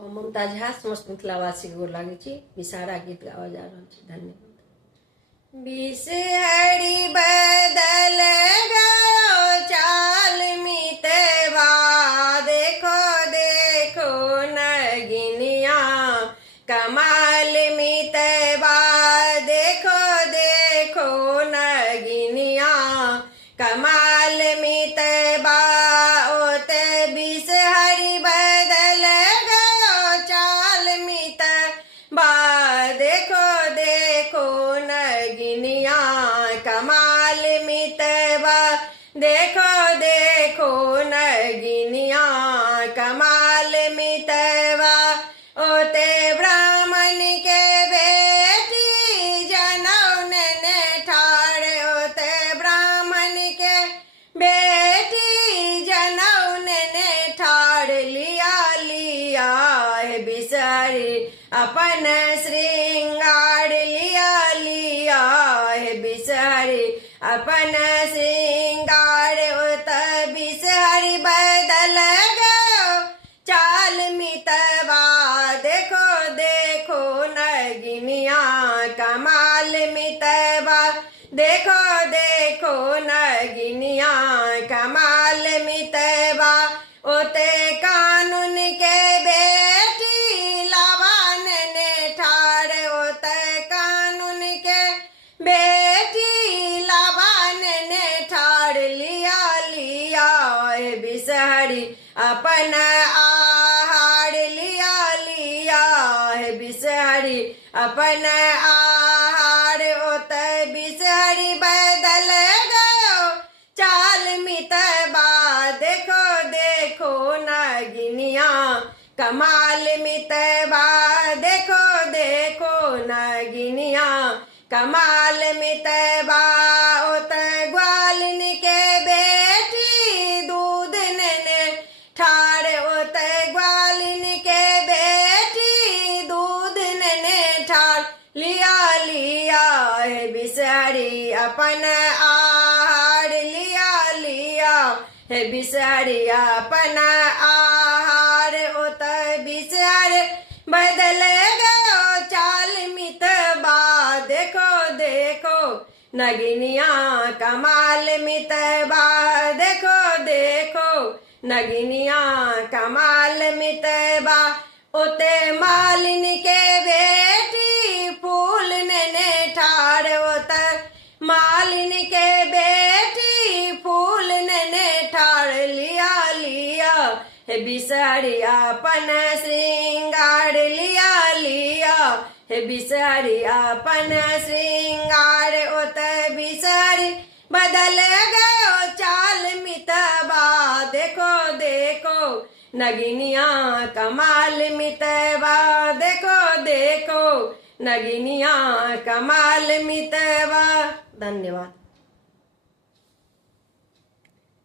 मुमताज झा समस्त मिथिलावासी गोर लागे छी। विषहारा गीत गावा जा रहल छी। धन्यवाद। बिसहरी बदल गयो चाल मितवा, देखो देखो नगिनिया कमाल मितवा, देखो देखो नगिनिया कमाल मितवा। ओते बिसहरी बदल गयो चाल मितवा, देखो देखो नगिनिया कमाल मितवा, देखो देखो नगिनिया कमाल मितवा। ओते ब्राह्मण के बेटी जनौन ने ठाड़, ओते ब्राह्मण के बेटी जनौन ने ठाड़। लिया लिया है बिसहरी अपन श्रृंगार, लिया लिया है बिसहरी अपन श्रृंगार। ओत बिसहरी बदल गयो चाल मितवा, देखो देखो नगिनिया कमाल मितवा, देखो देखो नगिनिया कमाल मितवा। ओते कानून के बेटी लवान ने ठाड़, ओते कानून के बेटी लवान ने ठाड़। लिया लिया है बिसहरी अपन आहार, लिया लिया है बिसहरी अपन आहार। ओते बिसहरी बदल गयो चाल मितवा, देखो देखो नगिनिया कमाल मितवा, देखो देखो नगिनिया कमाल मितवा। ओते ग्वालिन के बेटी दूध ने ठाड़, ओते ग्वालिन के बेटी दूध ने ठाड़। लिया लिया है बिसहरी अपन आहार, लिया लिया है बिसहरी अपन आहार। ओते बिसहरी बदल गयो चाल मितवा, देखो देखो नगिनिया कमाल मितवा, देखो देखो नगिनिया कमाल मितवा। ओते मालिन के बेटी फूल ने ठाड़, ओते मालिन के बेटी फूल ने ठाड़। लिया लिया है बिसहरी अपन श्रृंगार, लिया लिया है बिसहरी अपन श्रृंगार। ओते बिसहरी बदल गयो चाल मितवा, देखो देखो नगिनिया कमाल मितवा, देखो देखो नगिनिया कमाल मितवा। धन्यवाद।